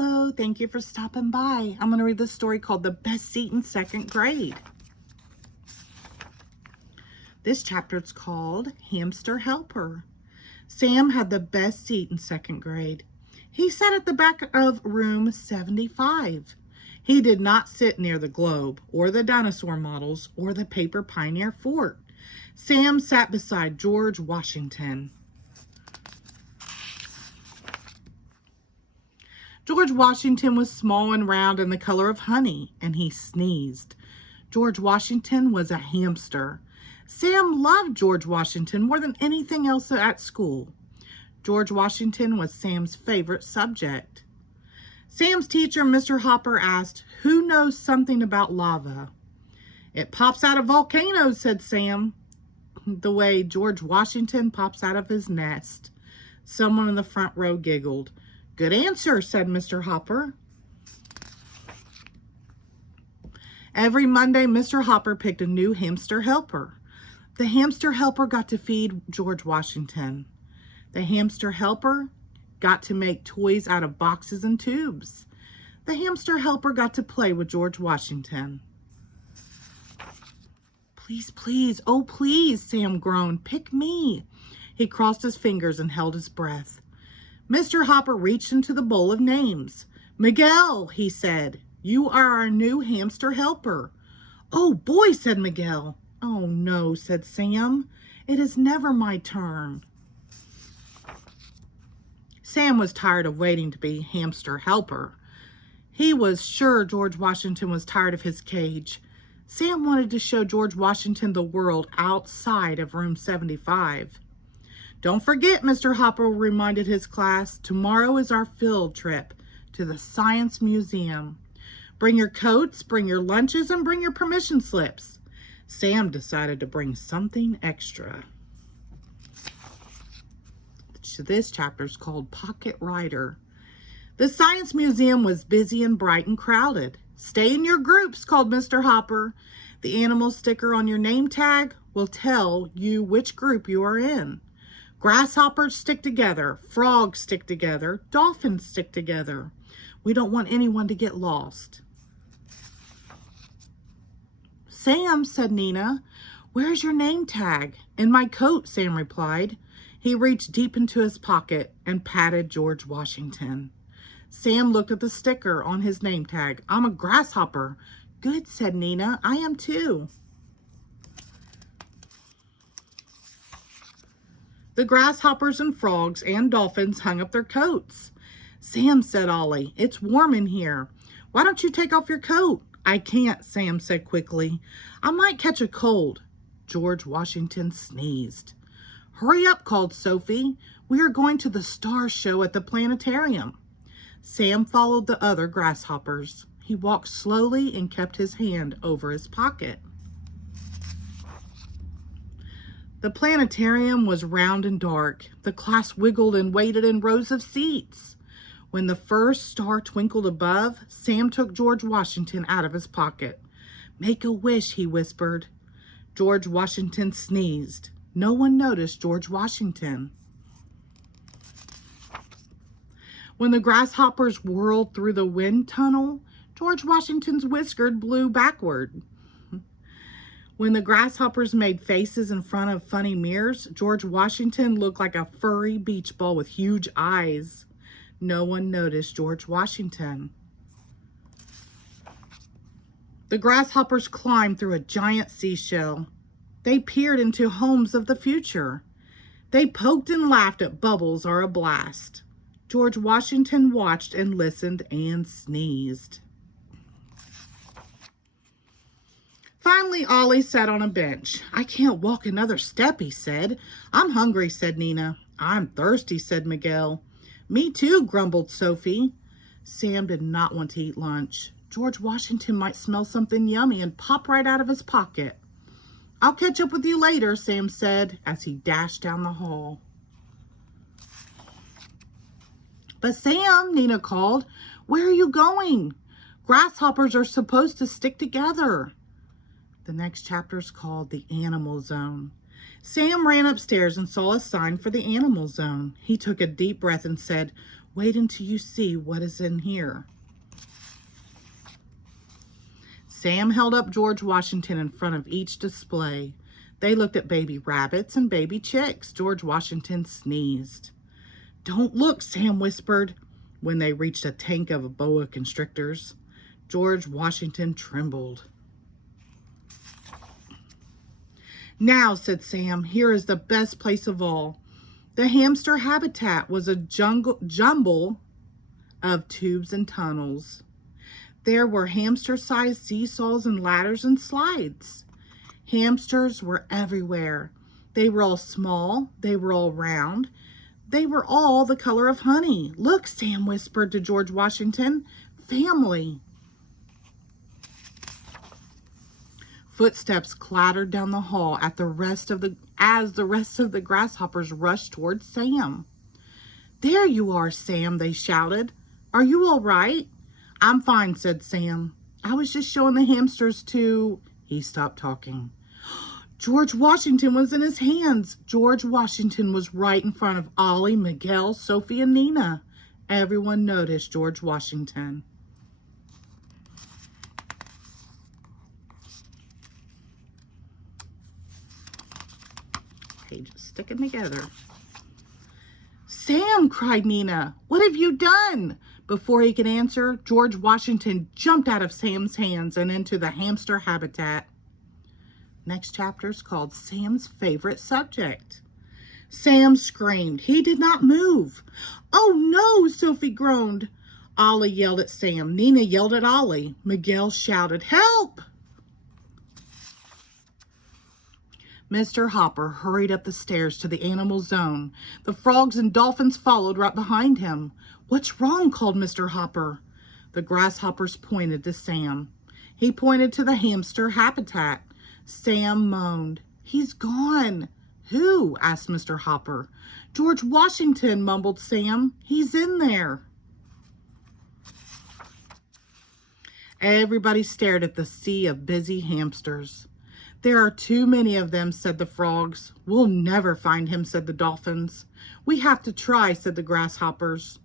Hello, thank you for stopping by. I'm going to read this story called The Best Seat in Second Grade. This chapter is called Hamster Helper. Sam had the best seat in second grade. He sat at the back of room 75. He did not sit near the globe or the dinosaur models or the paper pioneer fort. Sam sat beside George Washington. George Washington was small and round and the color of honey, and he sneezed. George Washington was a hamster. Sam loved George Washington more than anything else at school. George Washington was Sam's favorite subject. Sam's teacher, Mr. Hopper, asked, "Who knows something about lava?" "It pops out of volcanoes," said Sam, the way George Washington pops out of his nest. Someone in the front row giggled. "Good answer," said Mr. Hopper. Every Monday, Mr. Hopper picked a new hamster helper. The hamster helper got to feed George Washington. The hamster helper got to make toys out of boxes and tubes. The hamster helper got to play with George Washington. "Please, please, oh please," Sam groaned. "Pick me." He crossed his fingers and held his breath. Mr. Hopper reached into the bowl of names. "Miguel," he said, "you are our new hamster helper." "Oh boy," said Miguel. "Oh no," said Sam. "It is never my turn." Sam was tired of waiting to be hamster helper. He was sure George Washington was tired of his cage. Sam wanted to show George Washington the world outside of room 75. "Don't forget," Mr. Hopper reminded his class, "tomorrow is our field trip to the Science Museum. Bring your coats, bring your lunches, and bring your permission slips." Sam decided to bring something extra. This chapter is called Pocket Rider. The Science Museum was busy and bright and crowded. "Stay in your groups," called Mr. Hopper. "The animal sticker on your name tag will tell you which group you are in. Grasshoppers stick together, frogs stick together, dolphins stick together. We don't want anyone to get lost." "Sam," said Nina, "where's your name tag?" "In my coat," Sam replied. He reached deep into his pocket and patted George Washington. Sam looked at the sticker on his name tag. "I'm a grasshopper." "Good," said Nina. "I am too." The grasshoppers and frogs and dolphins hung up their coats. "Sam," said Ollie, "it's warm in here. Why don't you take off your coat?" "I can't," Sam said quickly. "I might catch a cold." George Washington sneezed. "Hurry up," called Sophie. "We are going to the star show at the planetarium." Sam followed the other grasshoppers. He walked slowly and kept his hand over his pocket. The planetarium was round and dark. The class wiggled and waited in rows of seats. When the first star twinkled above, Sam took George Washington out of his pocket. "Make a wish," he whispered. George Washington sneezed. No one noticed George Washington. When the grasshoppers whirled through the wind tunnel, George Washington's whiskers blew backward. When the grasshoppers made faces in front of funny mirrors, George Washington looked like a furry beach ball with huge eyes. No one noticed George Washington. The grasshoppers climbed through a giant seashell. They peered into homes of the future. They poked and laughed at bubbles or a blast. George Washington watched and listened and sneezed. Finally, Ollie sat on a bench. "I can't walk another step," he said. "I'm hungry," said Nina. "I'm thirsty," said Miguel. "Me too," grumbled Sophie. Sam did not want to eat lunch. George Washington might smell something yummy and pop right out of his pocket. "I'll catch up with you later," Sam said as he dashed down the hall. "But Sam," Nina called, "where are you going? Grasshoppers are supposed to stick together." The next chapter is called The Animal Zone. Sam ran upstairs and saw a sign for the Animal Zone. He took a deep breath and said, Wait until you see what is in here. Sam held up George Washington in front of each display. They looked at baby rabbits and baby chicks. George Washington sneezed. "Don't look," Sam whispered when they reached a tank of boa constrictors. George Washington trembled. "Now," said Sam, "here is the best place of all." The hamster habitat was a jumble of tubes and tunnels. There were hamster-sized seesaws and ladders and slides. Hamsters were everywhere. They were all small. They were all round. They were all the color of honey. "Look," Sam whispered to George Washington. "Family." Footsteps clattered down the hall as the rest of the grasshoppers rushed towards Sam. "There you are, Sam," they shouted. "Are you all right?" "I'm fine," said Sam. "I was just showing the hamsters to—" He stopped talking. George Washington was in his hands. George Washington was right in front of Ollie, Miguel, Sophie, and Nina. Everyone noticed George Washington. Pages sticking together. "Sam," cried Nina, "what have you done?" Before he could answer, George Washington jumped out of Sam's hands and into the hamster habitat. Next chapter is called Sam's Favorite Subject. Sam screamed. He did not move. "Oh no," Sophie groaned. Ollie yelled at Sam. Nina yelled at Ollie. Miguel shouted, "Help!" Mr. Hopper hurried up the stairs to the animal zone. The frogs and dolphins followed right behind him. "What's wrong?" called Mr. Hopper. The grasshoppers pointed to Sam. He pointed to the hamster habitat. Sam moaned. "He's gone." "Who?" asked Mr. Hopper. "George Washington," mumbled Sam. "He's in there." Everybody stared at the sea of busy hamsters. "There are too many of them," said the frogs. "We'll never find him," said the dolphins. "We have to try," said the grasshoppers.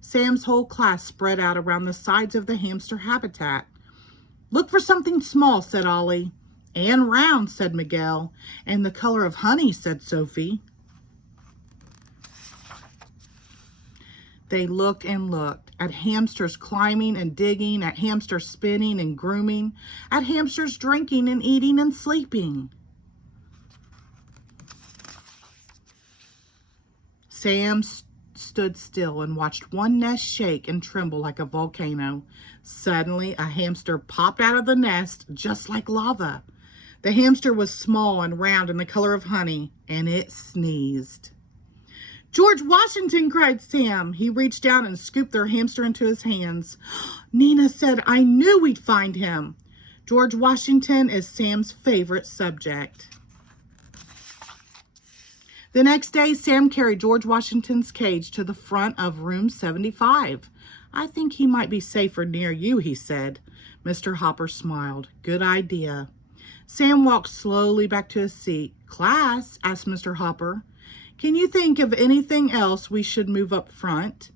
Sam's whole class spread out around the sides of the hamster habitat. "Look for something small," said Ollie. "And round," said Miguel. "And the color of honey," said Sophie. They looked and looked at hamsters climbing and digging, at hamsters spinning and grooming, at hamsters drinking and eating and sleeping. Sam stood still and watched one nest shake and tremble like a volcano. Suddenly, a hamster popped out of the nest just like lava. The hamster was small and round and the color of honey, and it sneezed. "George Washington!" cried Sam. He reached down and scooped their hamster into his hands. Nina said, "I knew we'd find him." George Washington is Sam's favorite subject. The next day, Sam carried George Washington's cage to the front of room 75. "I think he might be safer near you," he said. Mr. Hopper smiled. "Good idea." Sam walked slowly back to his seat. "Class," asked Mr. Hopper, "can you think of anything else we should move up front?"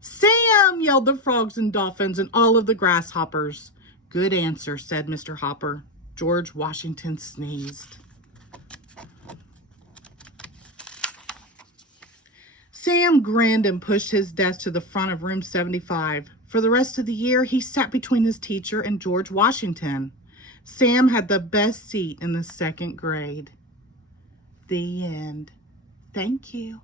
"Sam!" yelled the frogs and dolphins and all of the grasshoppers. "Good answer," said Mr. Hopper. George Washington sneezed. Sam grinned and pushed his desk to the front of room 75. For the rest of the year, he sat between his teacher and George Washington. Sam had the best seat in the second grade. The end. Thank you.